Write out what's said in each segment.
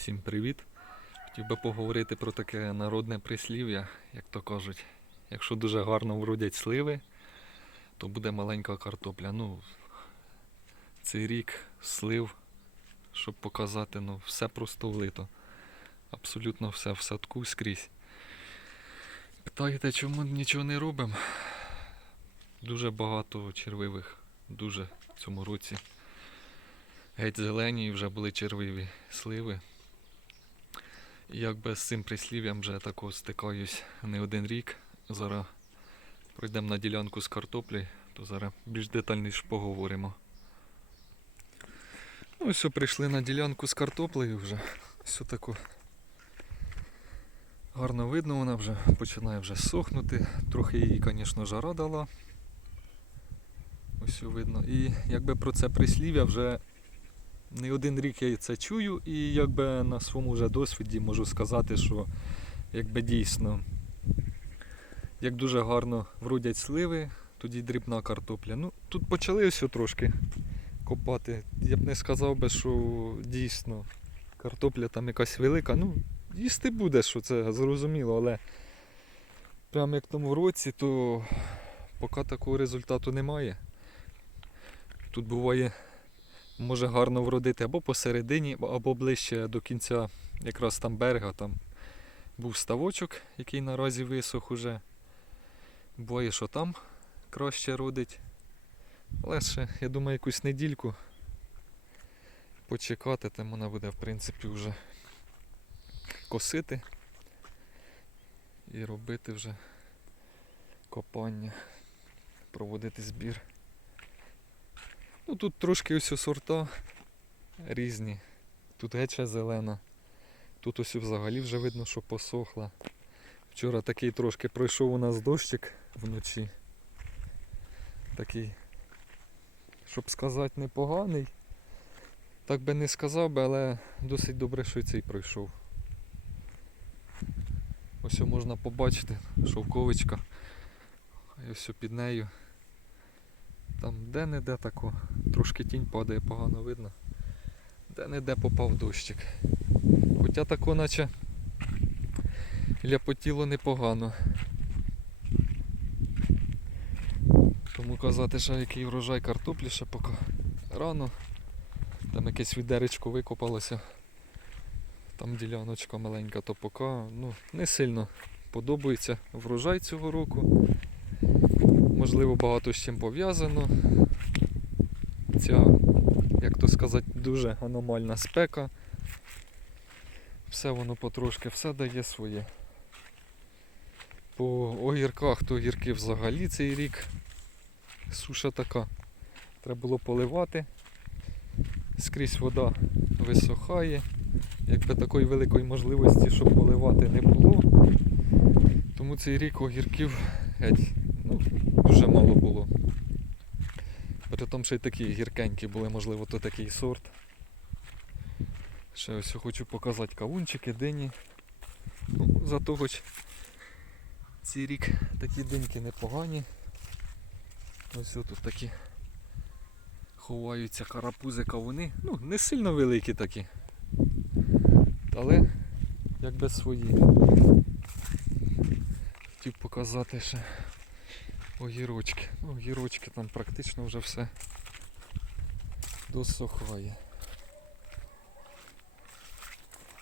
Всім привіт! Хотів би поговорити про таке народне прислів'я, як то кажуть. Якщо дуже гарно вродять сливи, то буде маленька картопля. Ну, цей рік слив, щоб показати, ну, все просто влито. Абсолютно все в садку скрізь. Питаєте, чому нічого не робимо? Дуже багато червивих, дуже в цьому році. Геть зелені вже були червиві сливи. Якби з цим прислів'ям вже також стикаюсь не один рік. Зараз пройдемо на ділянку з картоплі, то зараз більш детальніше поговоримо. Ну, ось прийшли на ділянку з картоплею вже. Все тако гарно видно, вона вже починає вже сохнути. Трохи її, звісно, жара дала. Ось видно. І якби про це прислів'я вже не один рік я це чую, і якби на своєму вже досвіді можу сказати, що якби дійсно, як дуже гарно вродять сливи, тоді дрібна картопля. Ну, тут почали ось трошки копати. Я б не сказав би, що дійсно картопля там якась велика. Ну, їсти буде, що це зрозуміло, але прямо як в тому році, то поки такого результату немає. Тут буває може гарно вродити або посередині, або ближче до кінця якраз там берега. Там був ставочок, який наразі висох уже. Буває, що там краще родить. Але я думаю, якусь недільку почекати, там вона буде, в принципі, вже косити і робити вже копання, проводити збір. Ну тут трошки ось сорта різні. Тут ще зелена. Тут ось взагалі вже видно, що посохла. Вчора такий трошки пройшов у нас дощик вночі. Такий, щоб сказати, непоганий. Так би не сказав би, але досить добре, що цей пройшов. Ось можна побачити шовковичка. І ось під нею там де-не-де тако, трошки тінь падає, погано видно. Де-не-де попав дощик. Хоча тако наче ляпотіло непогано. Тому казати, що який врожай картоплі ще поки рано. Там якесь відеречко викопалося. Там діляночка маленька, то поки ну, не сильно подобається врожай цього року. Можливо, багато з чим пов'язано. Ця, як то сказати, дуже аномальна спека. Все воно потрошки, все дає своє. По огірках, то огірки взагалі цей рік суша така. Треба було поливати. Скрізь вода висохає. Якби такої великої можливості, щоб поливати не було. Тому цей рік огірків геть ну. При тому, що й такі гіркенькі були, можливо, то такий сорт. Ще ось хочу показати кавунчики, дині. Ну, зато хоч цей рік такі диньки непогані. Ось тут такі ховаються карапузи кавуни. Ну, не сильно великі такі. Але якби свої. Хотів показати ще огірочки. Огірочки там практично вже все досохає.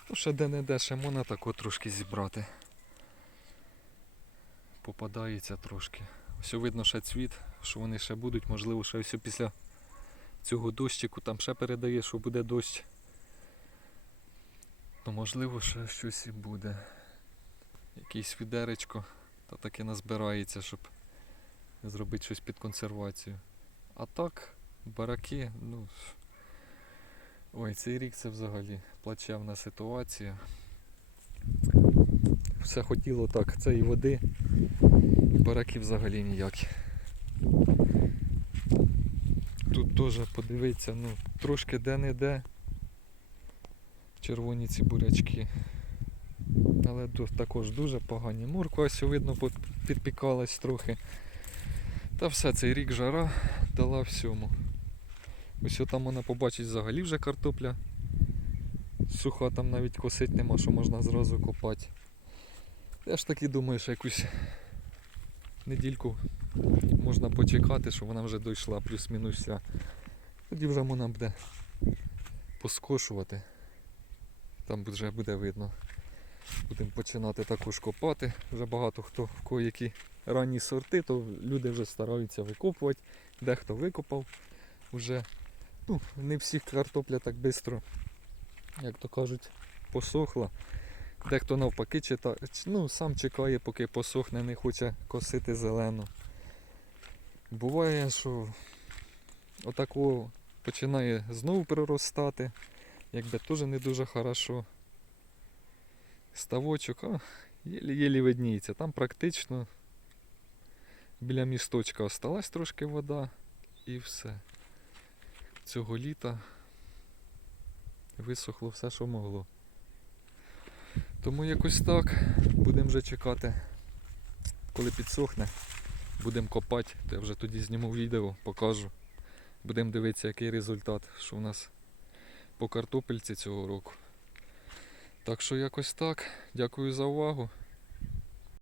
Ну, ще де-не-де ще можна тако трошки зібрати. Попадається трошки. Все видно ще цвіт, що вони ще будуть, можливо, ще все після цього дощику там ще передає, що буде дощ. То можливо ще щось і буде. Якийсь відеречко, та таки назбирається, щоб зробити щось під консервацію. А так, бараки, ну. Ой, цей рік це взагалі плачевна ситуація. Все хотіло так, цієї води, і бараки взагалі ніякі. Тут теж подивитися, ну, трошки де-не-де червоні ці бурячки. Але також дуже погані. Морква ось видно підпікалась трохи. Та все, цей рік жара дала всьому. Ось там вона побачить взагалі вже картопля. суха там навіть косить нема, що можна зразу копати. Я ж таки думаю, що якусь недільку можна почекати, щоб вона вже дійшла плюс-мінус вся. Тоді вже можна буде поскошувати. Там вже буде видно. Будемо починати також копати. Вже багато хто в кого які ранні сорти, то люди вже стараються викопувати. Дехто викопав вже. Ну, не всіх картопля так швидко, як то кажуть, посохла. Дехто навпаки чита... ну, сам чекає, поки посохне, не хоче косити зелену. Буває, що отако починає знову проростати, якби теж не дуже хорошо. Ставочок, а, єлі-єлі видніється. Там практично біля місточка осталась трошки вода і все. Цього літа висохло все, що могло. Тому якось так. Будемо вже чекати, коли підсохне. Будемо копати, то я вже тоді зніму відео, покажу. Будемо дивитися, який результат, що в нас по картопельці цього року. Так що якось так. Дякую за увагу.